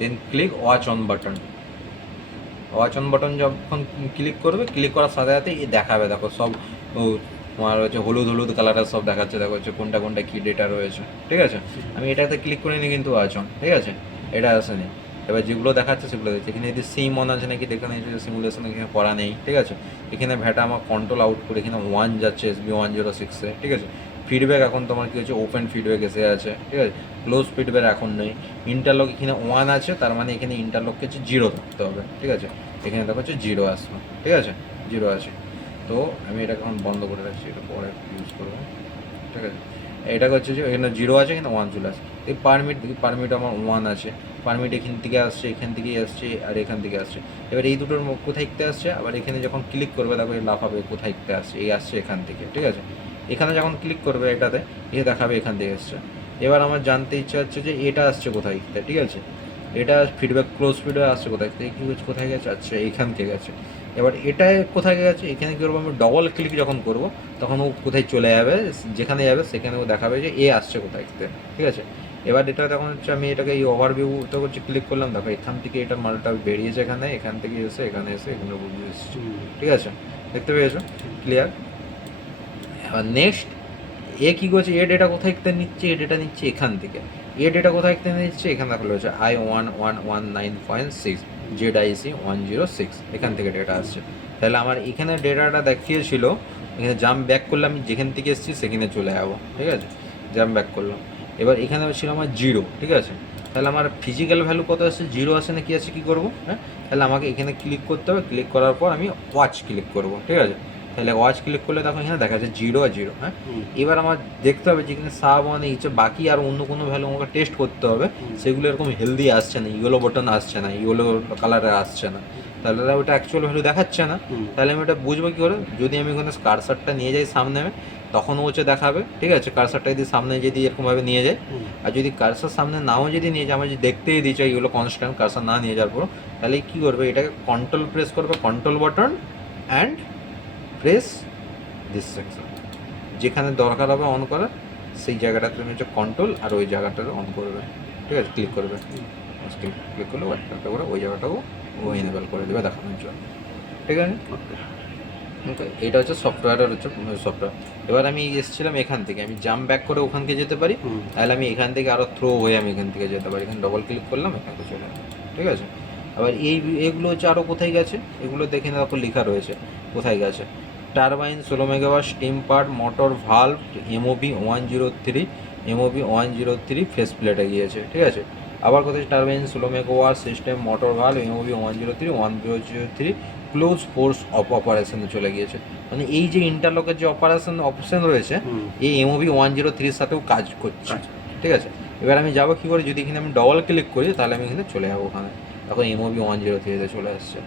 Then click watch on button. Watch on button যখন click করবে, click করার সাথে সাথে দেখাবে, দেখো সব তোমার হচ্ছে হলুদ হলুদ কালারের সব দেখাচ্ছে, দেখো হচ্ছে কোনটা কোনটা কী ডেটা রয়েছে, ঠিক আছে। আমি এটাতে ক্লিক করিনি কিন্তু ওয়াচ অন, ঠিক আছে, এটা আসেনি। এবার যেগুলো দেখাচ্ছে সেগুলো দেখছি। এখানে যদি সিম অন আছে নাকি দেখে নিয়েছে, সিমুলেশন এখানে করা নেই, ঠিক আছে। এখানে ভ্যাটা আমার কন্ট্রোল আউট করে এখানে 1 যাচ্ছে SB106-এ, ঠিক আছে। ফিডব্যাক এখন তোমার কী হচ্ছে, ওপেন ফিডব্যাক এসে আছে, ঠিক আছে। ক্লোজ ফিডব্যাক এখন নেই। ইন্টারলক এখানে 1 আছে, তার মানে এখানে ইন্টারলককে হচ্ছে 0 থাকতে হবে, ঠিক আছে। এখানে দেখো হচ্ছে 0 আসবে, ঠিক আছে, 0 আছে। তো আমি এটাকে এখন বন্ধ করে রাখছি, এটা পরে ইউজ করবো, ঠিক আছে। এটাকে হচ্ছে যে এখানে 0 আছে, এখানে 1 চলে আসে। এই পারমিট আমার 1 আছে, পারমিট এখান থেকে আসছে, এখান থেকেই আসছে, আর এখান থেকে আসছে। এবার এই দুটোর কোথায় লিখতে আসছে, আবার এখানে যখন ক্লিক করবে দেখো এই লাফাবে কোথায় লিখতে আসছে, এই আসছে এখান থেকে, ঠিক আছে। এখানে যখন ক্লিক করবে এটাতে, দেখাবে এখান থেকে এসছে। এবার আমার জানতে ইচ্ছা হচ্ছে যে এটা আসছে কোথায় লিখতে, ঠিক আছে। এটা ফিডব্যাক, ক্লোজ ফিডব্যাক আসছে কোথায় থেকে, কী হচ্ছে, কোথায় গেছে, আচ্ছা এইখান থেকে গেছে। এবার এটায় কোথায় গেছে, এখানে কী করবো, আমি ডবল ক্লিক যখন করবো তখন ও কোথায় চলে যাবে, যেখানে যাবে সেখানে ও দেখাবে যে এ আসছে কোথায় থেকে, ঠিক আছে। এবার এটা তখন হচ্ছে আমি এটাকে এই ওভারভিউতে হচ্ছে ক্লিক করলাম, দেখো এখান থেকে এটার মালটা বেরিয়েছে, এখান থেকে এসে এখানে বুঝে এসেছে, ঠিক আছে, দেখতে পেয়েছো, ক্লিয়ার। এবার নেক্সট কী করছে, ডেটা কোথায় থেকে নিচ্ছে, ডেটা নিচ্ছে এখান থেকে। ডেটা কোথায় থেকে নিচ্ছে, এখানে দেখো হচ্ছে I1119.6 ZIC106, এখান থেকে ডেটা আসছে। তাহলে আমার এখানে ডেটাটা দেখিয়েছিল, এখানে জাম্প ব্যাক করলে আমি যেখান থেকে এসেছি সেখানে চলে যাবো, ঠিক আছে, জাম্প ব্যাক করলাম। এবার এখানে ছিল আমার 0, ঠিক আছে। তাহলে আমার ফিজিক্যাল ভ্যালু কত আসছে, 0 আসে না, কি আছে, কী করবো, হ্যাঁ। তাহলে আমাকে এখানে ক্লিক করতে হবে, ক্লিক করার পর আমি ওয়াচ ক্লিক করবো, ঠিক আছে। তাহলে ওয়াচ ক্লিক করলে দেখো এখানে দেখা যাচ্ছে 0 আর 0, হ্যাঁ। এবার আমার দেখতে হবে যে এখানে সাব ওয়ান এইচ বাকি আর অন্য কোনো ভ্যালু আমাকে টেস্ট করতে হবে, সেগুলো এরকম হেলদি আসছে না, ইয়েলো বাটন আসছে না, ইয়েলো কালারের আসছে না, তাহলে ওটা অ্যাকচুয়াল ভ্যালু দেখাচ্ছে না। তাহলে আমি ওটা বুঝবো কী করে, যদি আমি ওখানে কারসারটা নিয়ে যাই সামনে, তখন ও হচ্ছে দেখাবে, ঠিক আছে। কারসারটা যদি সামনে যদি এরকমভাবে নিয়ে যায়, আর যদি কারসার সামনে নাও যদি নিয়ে যায়, আমার যদি দেখতেই দিই চাই এগুলো কনস্ট্যান্ট, কারসার না নিয়ে যাওয়ার পর, তাহলে কী করবে, এটাকে কন্ট্রোল প্রেস করবে, control button and press this section, যেখানে দরকার হবে অন করা সেই জায়গাটাতে তুমি হচ্ছে কন্ট্রোল আর ওই জায়গাটাতে অন করবে, ঠিক আছে, ক্লিক করবে, ক্লিক করলে ওয়াটটা করে ওই জায়গাটাও ও এনেবল করে দেবে দেখানোর জন্য, ঠিক আছে। ওকে, এটা হচ্ছে সফটওয়্যারের হচ্ছে সফটওয়্যার। এবার আমি এসেছিলাম এখান থেকে, আমি জাম্প ব্যাক করে ওখানকে যেতে পারি, তাহলে আমি এখান থেকে আরও থ্রো হয়ে আমি এখান থেকে যেতে পারি, এখানে ডবল ক্লিক করলাম, এখান থেকে চলে গেলাম, ঠিক আছে। আবার এইগুলো হচ্ছে আরও কোথায় গেছে, এগুলো দেখে না, তারপর লেখা রয়েছে কোথায় গেছে। Turbine 16 megawatt, steam part, motor valve, MOB103, MOB103 face প্লেটে গিয়েছে, ঠিক আছে। আবার কোথায় turbine 16 megawatt, system, motor valve, MOB103 1003 close force অপারেশনে চলে গিয়েছে। মানে এই যে ইন্টারলকের যে অপশন রয়েছে, এই MOB103-র সাথেও কাজ করছে, ঠিক আছে। এবার আমি যাবো কী করে, যদি এখানে আমি ডবল ক্লিক করি তাহলে আমি এখানে চলে যাবো ওখানে, তখন MOB103-তে চলে আসছে।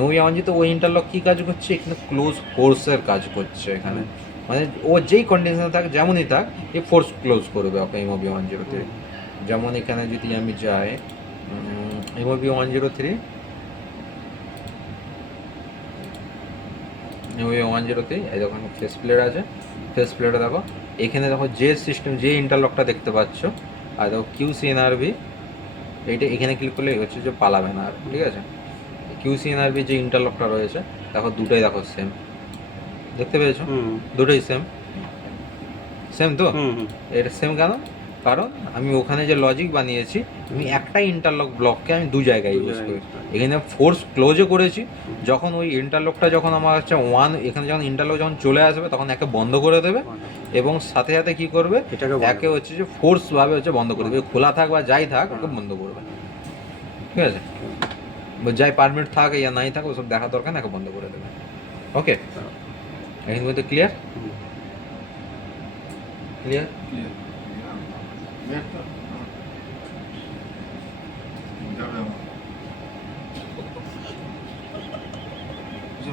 MOB103 ওই ইন্টারলক কী কাজ করছে, এখানে ক্লোজ ফোর্সের কাজ করছে এখানে, মানে ও যেই কন্ডিশনে থাক যেমনই থাক এই ফোর্স ক্লোজ করবে ওকে MOB103। যেমন এখানে যদি আমি যাই MOB103 MOB103, এই দেখো ফেস প্লেট আছে, ফেস প্লেটে দেখো এখানে দেখো যে সিস্টেম, যে ইন্টারলকটা দেখতে পাচ্ছ, আর দেখো QCNRB, এইটা এখানে ক্লিক করলে হচ্ছে যে পালাবে না আর, ঠিক আছে। QCNRB যে ইন্টারলকটা রয়েছে দেখো দুটোই দেখো সেম, দেখতে পেয়েছো, দুটোই সেম, সেম তো। এটা সেম কেন, কারণ আমি ওখানে যে লজিক বানিয়েছি, আমি একটাই ইন্টারলক ব্লককে আমি 2 জায়গায় ইউজ করি। এখানে ফোর্স ক্লোজও করেছি, যখন ওই ইন্টারলকটা যখন আমার হচ্ছে 1, এখানে যখন ইন্টারলক যখন চলে আসবে তখন একে বন্ধ করে দেবে, এবং সাথে সাথে কী করবে, একে হচ্ছে যে ফোর্সভাবে হচ্ছে বন্ধ করে দেবে, খোলা থাক বা যাই থাক ওকে বন্ধ করবে, ঠিক আছে। যাই পারমিট থাক ইয়া নাই থাক ওসব দেখার দরকার না, একে বন্ধ করে দেবে। ওকে, এখন বলতে ক্লিয়ার, ক্লিয়ার।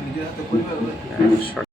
নিজের হাতে করবে